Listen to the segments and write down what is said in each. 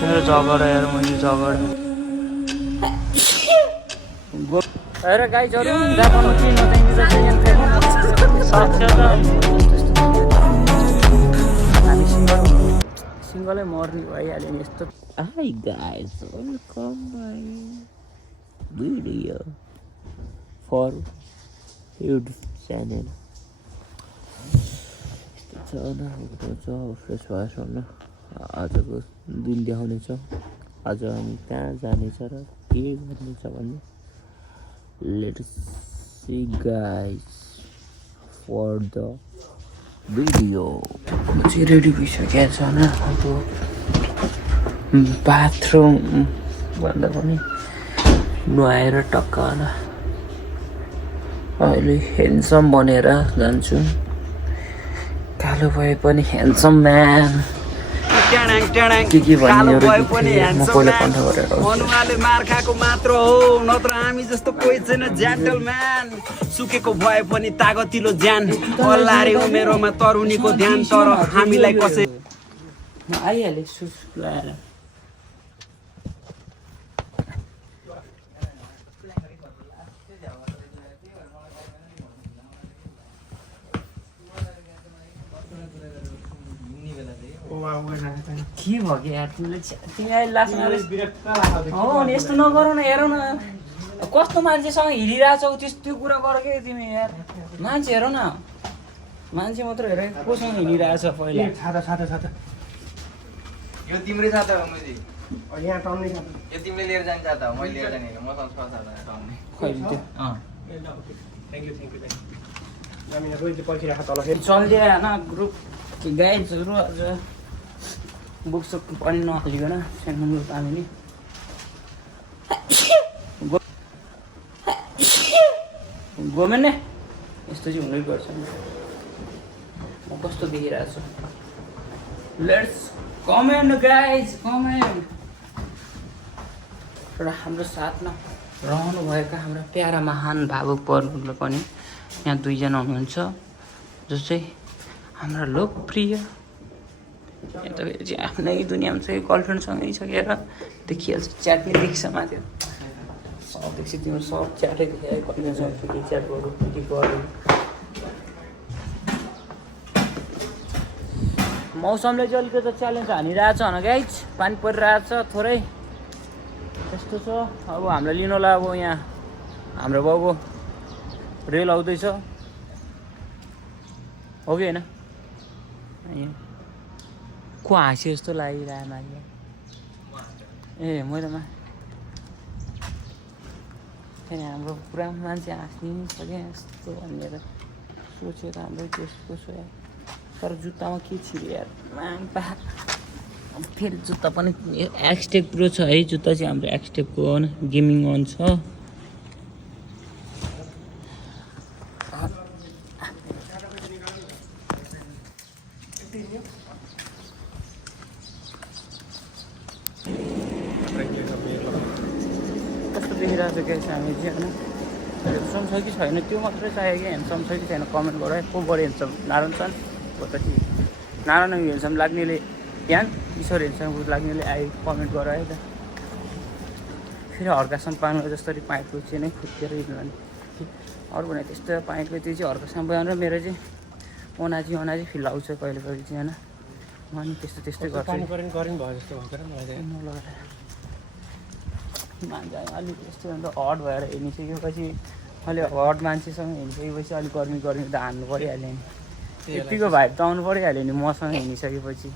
मेरो झगडा यार मैले झगडा हेर गाइजहरू जापानमा के नचाहिँदो हामी सिङ्गलै मर्ने भइहाल्यो नि यस्तो hi guys welcome my video for YouTube channel यस्तो छ फ्रेस भएछ न आजको दिन देखाउनेछ आज हामी कहाँ जानेछ र के गर्नेछ भन्ने let's see guys for the video चाहिँ रेडी भइसकेको छ न अब बाथरुम भन्दा पनि नुहाएर टक्क अहिले ह्यान्डसम बनेर जान्छु कालो भए पनि ह्यान्डसम म्यान के भन्नेहरू म पहिला कन्ठ गरेर मनुवाले मार खाएको मात्र हो नत्र हामी जस्तो कोही छैन जेन्टलम्यान सुकेको भए पनि तागतिलो ज्यान अल्लारे उमेरोमा तरुनीको ध्यान तर हामीलाई कसै आइहाले सुस लगाएर के भयो कि यार तिमीले अहिले लास्टमा हो नि यस्तो नगर न हेर न कस्तो मान्छेसँग हिँडिरहेछौ त्यो कुरा गर के तिमी यार मान्छे हेर न मान्छे मात्र हेर कोसँग हिँडिरहेछ पहिला यो तिम्रै साथ हो मैले यहाँ टर्नै यो तिमीले लिएर जान्छ त मैले लिएर जाने हैन मसँग छ साथ टर्नै खैले त्यो थ्यांक यू हामी रोइले पर्खिराख तल चल्दिए हैन ग्रुप गाइड्सहरू आज बुकसुक पनि नहालिकन सानो ग्रुप हामी गोमेन ने यस्तो चाहिँ हुनै पर्छ म कस्तो देखिरहेको छु लेट्स कमेन्ट गाइज कमेन्ट र हाम्रो साथमा रहनुभएका हाम्रा प्यारा महान भावुक पर्वले पनि यहाँ दुईजना हुनुहुन्छ जो चाहिँ हाम्रा लोकप्रिय यताखेरि चाहिँ आफ्नै दुनियाँमा चाहिँ गर्लफ्रेन्डसँगै सकेर देखिहाल्छ च्याट पनि देखिन्छ माथि सब देख्छ तिम्रो सब च्याटै देखायो गर्लफ्रेन्डसँग के च्याट गरौँ के गरौँ मौसमले चाहिँ अलिकति च्यालेन्ज हानिरहेछ होइन गाइज पानी परिरहेछ थोरै त्यस्तो छ अब हामीलाई लिनुलाई अब यहाँ हाम्रो बाउको रेल आउँदैछ हो कि होइन को हाँस्यो जस्तो लागिरहेको मान्छे ए मैले हाम्रो पुरा मान्छे हाँस्ने छ क्या यस्तो भनेर सोचेर हाम्रो त्यस्तो छ तर जुत्तामा के छिर्यो यार फेरि जुत्ता पनि एक्सटेप प्रो छ है जुत्ता चाहिँ हाम्रो एक्सटेपको गेमिङ वान छ कस्तो देखिरहेको छ क्या हामी चाहिँ होइन ह्यान्डसम छ कि छैन त्यो मात्रै चाहियो कि ह्यान्डसम छ कि छैन कमेन्ट गर है को बढी ह्यान्डसम नारायण छन् हो त कि नारायण ह्यान्डसम लाग्नेले ध्यान ईश्वर ह्यान्डसम लाग्नेले आयो कमेन्ट गर है त फेरि हर्कासम्म पानीको जसरी पाइपको चाहिँ नै खुत्केर हिँड्नु भने अरू भने त्यस्तो पाइपको त्यो चाहिँ हर्कासम्म बगाएर मेरो चाहिँ अनाजी फिल आउँछ कहिले कहिले चाहिँ होइन म नि त्यस्तै गर्छु मान्छे अलिक यस्तो अन्त हट भएर हिँडिसकेपछि अहिले हट मान्छेसँग हिँडिसकेपछि अलिक गर्मी त हान्नु परिहाल्यो नि यतिको भाइब त आउनु परिहाल्यो नि मसँग हिँडिसकेपछि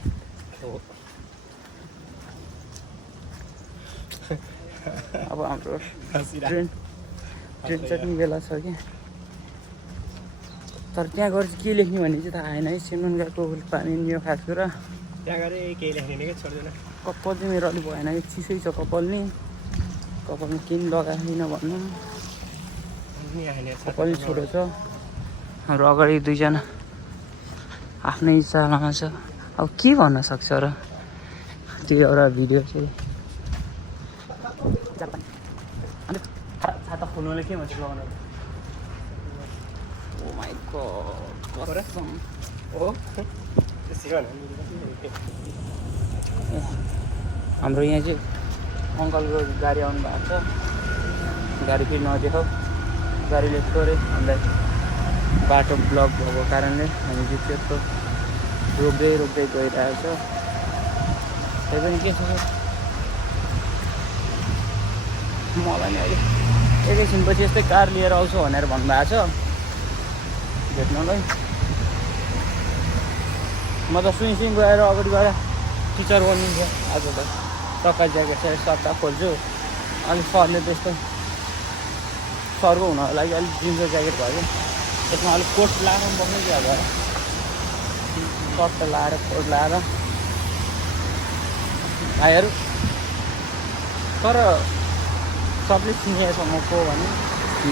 अब हाम्रो ट्रेन चढ्ने बेला छ कि तर त्यहाँ गएर चाहिँ के लेख्ने भन्ने चाहिँ थाहा आएन है सेमुनगाको पानी नियो खाएको र त्यहाँ गएर केही लेख्ने कि छोड्दैन कपाल चाहिँ मेरो अलिक भएन कि चिसै छ कपाल नि कपालमा केही लगाएन भन्नु कपाल नि छोटो छ हाम्रो अगाडि दुईजना आफ्नै चालामा छ अब के भन्न सक्छ र त्यो एउटा भिडियो चाहिँ छाता खोल्नुले के भन्छ लगाउनु ओ माई गॉड हाम्रो यहाँ चाहिँ अङ्कलको गाडी आउनु भएको छ। गाडी फेरि नदेखाऊ, गाडीले थोरै हामीलाई बाटो ब्लक भएको कारणले हामी चाहिँ त्यस्तो रोक्दै गइरहेको छ। त्यही पनि के छ मलाई नि अहिले एकैछिनपछि यस्तै कार लिएर आउँछु भनेर भन्नुभएको छ भेट्नलाई। म त सुइङ गएर अगाडि गएर टिचर बनिन्छ आज त। टक्का ज्याकेट चाहिँ सट्टा खोल्छु। अलिक सरले त्यस्तो सरको हुनको लागि अलिक जिन्सको ज्याकेट भयो क्या, त्यसमा अलिक कोट लाएर पनि बस्नु क्या भएर सर्ट लाएर कोट लाएर भाइहरू। तर सबले चिनेको म को भने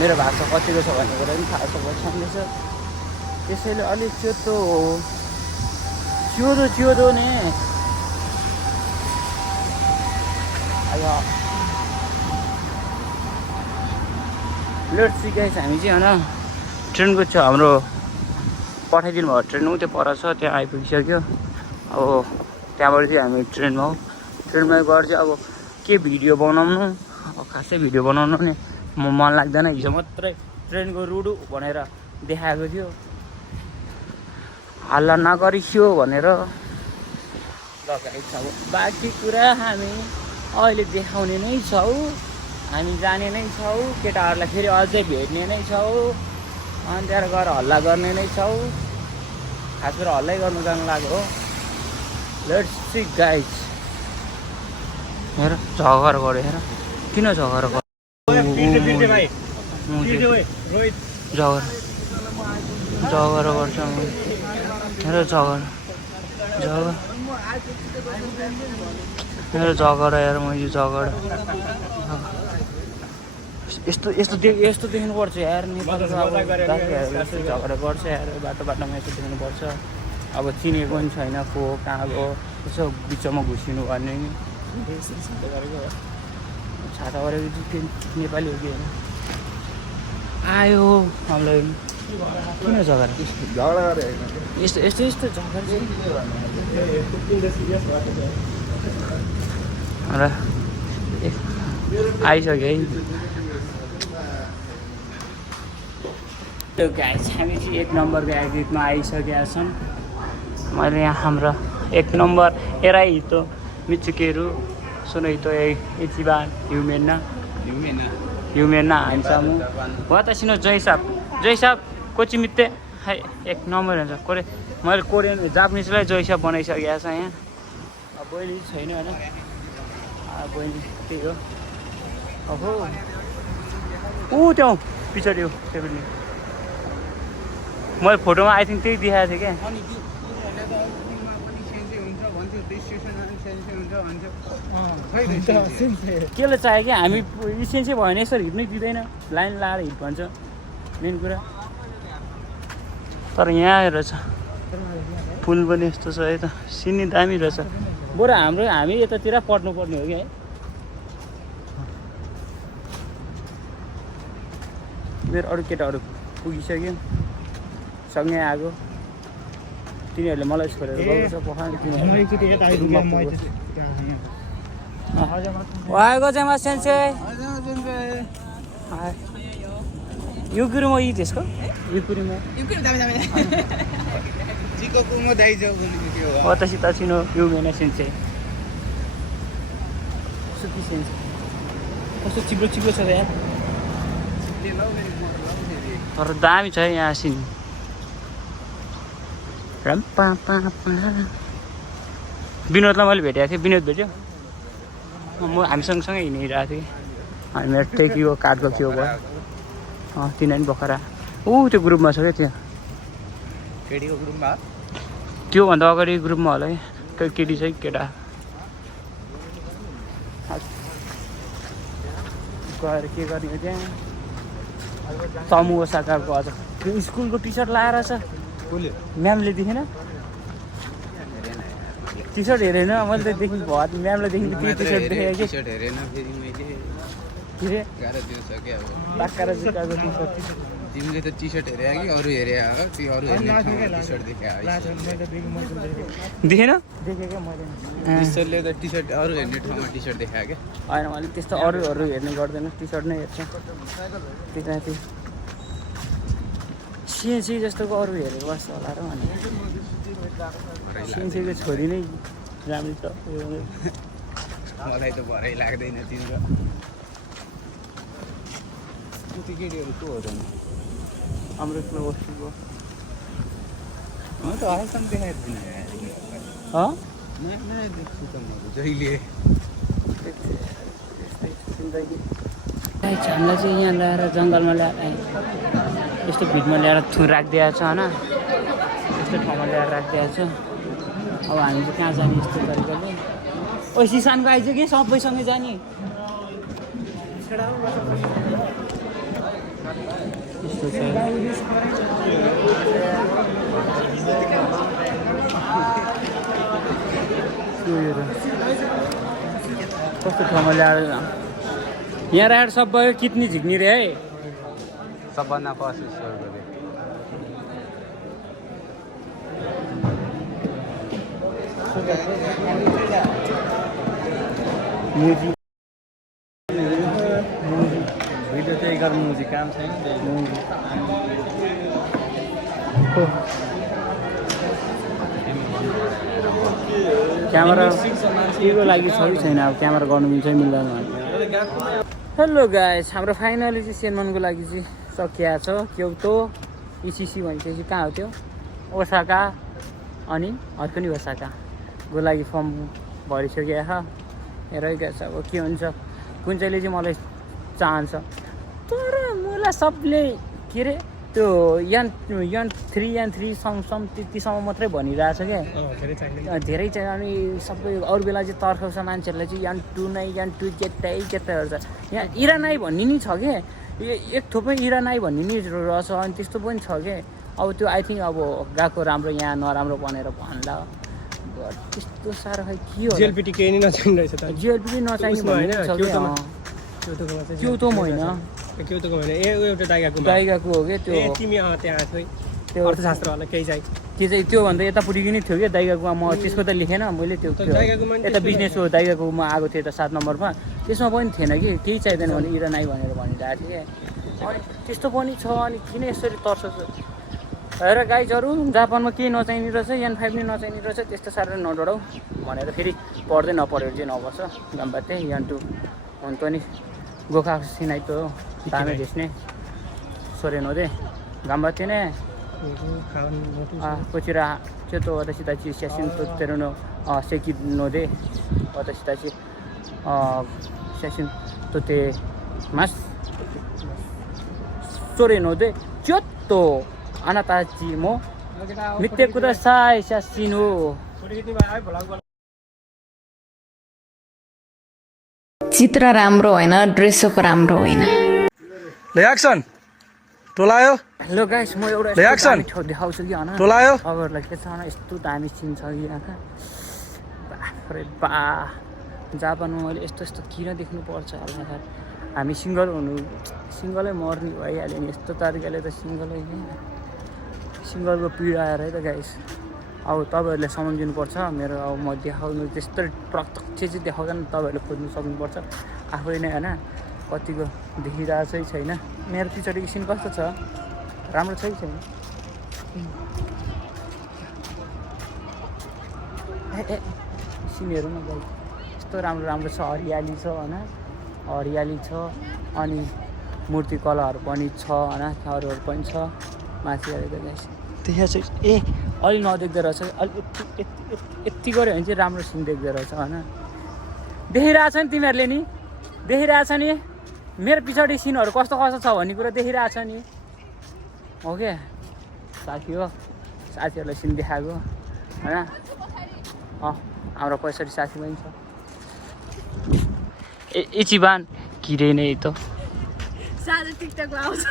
मेरो भाषा कतिको छ भन्ने कुरा पनि थाहा छ पछाडिन्छ। त्यसैले अलिक च्योदो नि लेट्स सी गाइस। हामी चाहिँ होइन ट्रेनको छ हाम्रो पठाइदिनु भयो ट्रेन ऊ त्यो पर छ त्यहाँ आइपुगिसक्यो। अब त्यहाँबाट चाहिँ हामी ट्रेनमा हो। ट्रेनमा गएर चाहिँ अब के भिडियो बनाउनु, अब खासै भिडियो बनाउनु नि मन लाग्दैन। हिजो मात्रै ट्रेनको रुडु भनेर देखाएको थियो, हल्ला नगरियो भनेर। लगाइन्छ अब बाँकी कुरा हामी अहिले देखाउने नै छौँ, हामी जाने नै छौँ, केटाहरूलाई फेरि अझै भेट्ने नै छौँ, अनि त्यहाँ गएर हल्ला गर्ने नै छौँ। खास गरेर हल्लै गर्नु जानु लाग्यो हो। Let's see guys. हेर झगडा गऱ्यो, हेर किन झगडा गऱ्यो, झगडा गर्छ। हेर झगडा यार मैले झगडा यस्तो देख्नुपर्छ यार। नेपालको अब दाजुभाइहरू झगडा गर्छ यार, बाटोमा यस्तो देख्नुपर्छ। अब चिनेको पनि छैन को कहाँ गयो, यसो बिचमा घुसिनु भन्ने नि छाता गरेको चाहिँ नेपाली हो कि होइन आयो हामीलाई किन झगडा यस्तो झगडा र आइसक्यो है। त्यो गाइस हामी चाहिँ 1 नम्बरको एक्जिटमा आइसकेका छौँ। मैले यहाँ हाम्रो 1 नम्बर एरा हितो मिचुकेरू सुनो हितो इचिबान युमेना हान्सामु वातासिनो जयसाब कोची मित्ते हाई 1 नम्बर हुन्छ। मैले कोरियन जापानिजलाई जयसाब बनाइसकेको छ यहाँ। अब बहिनी छैन होइन, बहिनी त्यही हो। अब ऊ त्यो पछाडि हो त्यो पनि मैले फोटोमा आई थिङ्क त्यही देखाएको थिएँ क्या। केले चाहियो कि हामी इसेन्सै भयो भने यसरी हिँड्नै दिँदैन, लाइन लाएर हिँड भन्छ मेन कुरा। तर यहाँ रहेछ पुल पनि यस्तो छ है त, सिनी दामी रहेछ। बरु हामी यतातिर पढ्नुपर्ने हो कि है। मेरो अरू केटाहरू पुगिसक्यो, सँगै आएको। तिनीहरूले मलाई छोडेर गएको छ पखान। वागो जामा सेन्से युकुरीमा यी त्यसको युकुरीमा私たちの有名な先生सुकी सेन्से कस्तो चिप्लो छ त यार। तर दामी छ है यहाँ सिन। विनोदलाई मैले भेटेको थिएँ, विनोद भेट्यो म हामी सँगसँगै हिँडिरहेको थिएँ। अनि मेरो टेकीको काठको थियो भयो तिनीहरू पनि भर्खर ऊ त्यो ग्रुपमा छ क्या त्यहाँ केटीको ग्रुपमा। त्योभन्दा अगाडि ग्रुपमा होला है, केटी चाहिँ केटा गएर के गर्ने हो त्यहाँ। तमु ओसाकाको अझ त्यो स्कुलको टी सर्ट लगाएर छ म्यामले देखेन, टी सर्ट हेरेन मैले त देखेँ भयो म्यामले देखेँ त्यो टी सर्ट देखेँ कि बाक्का र जुत्ताको टी सर्ट तिमीले त टी सर्ट हेरे कि अरू हेरे हो त्यो अरू हेर्ने टी सर्ट देखायो देखेन देखेँ क्या मैले टिस्टरले त टी सर्ट अरू हेर्ने ठाउँमा टी सर्ट देखायो क्या होइन मैले त्यस्तो अरू हेर्ने गर्दैन टी सर्ट नै हेर्छु त्यही सिएनसी जस्तोको अरू हेरेको बस्छ होला र भने सिएनसीको छोरी नै राम्रो छ मलाई त भरै लाग्दैन तिम्रो त्यो केटीहरू को हो त हाम्रो क्लब बस्तीको म त अहिलेसम्म देखाएको थिइनँ नयाँ देख्छु त म जहिले हामीलाई चाहिँ यहाँ ल्याएर जङ्गलमा ल्याएर यस्तो भिडमा ल्याएर राखिदिएको छ होइन यस्तो ठाउँमा ल्याएर राखिदिएको छ अब हामी चाहिँ कहाँ जाने यस्तो तरिकाले ओ सिसानको आइज कि सबैसँगै जाने यस्तो छ कस्तो ठाउँमा ल्याएर यहाँ राखेर सबै कितनी झिक्ने रे है सबभन्दा फर्स्ट स्वर गरे मुजी भिडियो चाहिँ गर्नु मुजी काम छैन क्यामेरा केको लागि छ कि छैन अब क्यामेरा गर्नु मिल्छ मिल्दैन हेलो गाइस हाम्रो फाइनली चाहिँ सेनमनको लागि चाहिँ सकिया छ क्योतो इसिसी भनेपछि कहाँ हो त्यो ओसाका अनि अर्को नि ओसाकाको लागि फर्म भरिसक्यो छ हेरिरहेको छ अब के हुन्छ कुन चाहिँले चाहिँ मलाई चाहन्छ तर मलाई सबले के अरे त्यो यान 3 सम त्यतिसम्म मात्रै भनिरहेछ क्या धेरै चाहिँ अनि सबै अरू बेला चाहिँ तर्खाउँछ मान्छेहरूलाई चाहिँ यान 2 नै यान 2 जेत्तैहरू छ यहाँ इरानाई भन्ने नि छ क्या एक थोपै इरानाई भन्ने नि रहेछ अनि त्यस्तो पनि छ क्या अब त्यो आई थिङ्क अब गएको राम्रो यहाँ नराम्रो भनेर भन्ला त्यस्तो साह्रो खै के हो जिएलपिटी केही नै नचाहिने रहेछ त जिएलपिटी नचाहिने होइन क्योतो होइन क्योतोको होइन एउटा दाइगाको हो क्या त्यो तिमी त्यहाँ छौ त्यो अर्थशास्त्र होला केही चाहिँ त्यो चाहिँ त्योभन्दा यतापट्टिको नै थियो क्या दाइगाकोमा म त्यसको त लेखेन मैले त्यो यता बिजनेसको दाइगाकोमा आएको थिएँ त 7 नम्बरमा त्यसमा पनि थिएन कि केही चाहिँदैन भने इरानाई भनेर भनिरहेको थिएँ अनि त्यस्तो पनि छ अनि किन यसरी तर्छ हेर गाइजहरू जापानमा केही नचाहिने रहेछ यान 5 नै नचाहिने रहेछ त्यस्तो साह्रो नडराउ भनेर फेरि पढ्दै नपढेर चाहिँ नबस्छ गम्बाते यान 2 हुन्छ नि गोखा सिनाइतो दामे घिच्ने सोरेन हो दे गम्बातेこちらちょっと私たち写真撮ってるの席ので私たち写真撮ってますそれのでちょっとあなたたちも見てください写真をचित्र राम्रो होइन ड्रेसअप राम्रो होइन एक्सन टोलायो हेलो गाइस म एउटा रिएक्सन ठाउँ देखाउँछु कि होइन टोलायो तपाईँहरूलाई के छ भने यस्तो दामी सिन छ कि यहाँ बाफ्रे बा जापानमा मैले यस्तो यस्तो किन देख्नुपर्छ होला यार हामी सिङ्गलै मर्ने भइहाल्यो नि यस्तो तरिकाले त सिङ्गलको पीडा आएर है त गाइस अब तपाईँहरूले सम्झिनुपर्छ मेरो अब म देखाउनु त्यस्तो प्रत्यक्ष चाहिँ देखाउँदैन तपाईँहरूले खोज्नु सक्नुपर्छ आफै नै होइन कतिको देखिरहेको चाहिँ छैन मेरो पछाडिको सिन कस्तो छ राम्रो छ कि छैन सिन हेरौँ न गाई यस्तो राम्रो राम्रो छ हरियाली छ होइन हरियाली छ अनि मूर्ति कलाहरू पनि छ होइन अरूहरू पनि छ माथि आएर गाइस देखेको छ ए अलि नदेख्दो रहेछ अलि यति गऱ्यो भने चाहिँ राम्रो सिन देख्दो रहेछ होइन देखिरहेछ नि तिमीहरूले नि देखिरहेछ नि मेरो पछाडि सिनहरू कस्तो कस्तो छ भन्ने कुरा देखिरहेछ नि हो क्या साथी हो साथीहरूलाई सिन देखाएको होइन हाम्रो पैसरी साथी पनि छ इचिबान किरे नै त साझा टिकटकमा आउँछ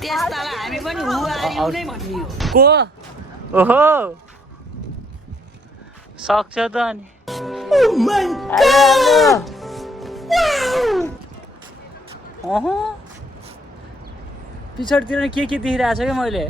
त्यसतालाई हामी पनि हुआ नै भन्ने को ओहो सक्छ त अनि पछाडितिर के देखिरहेको छ क्या मैले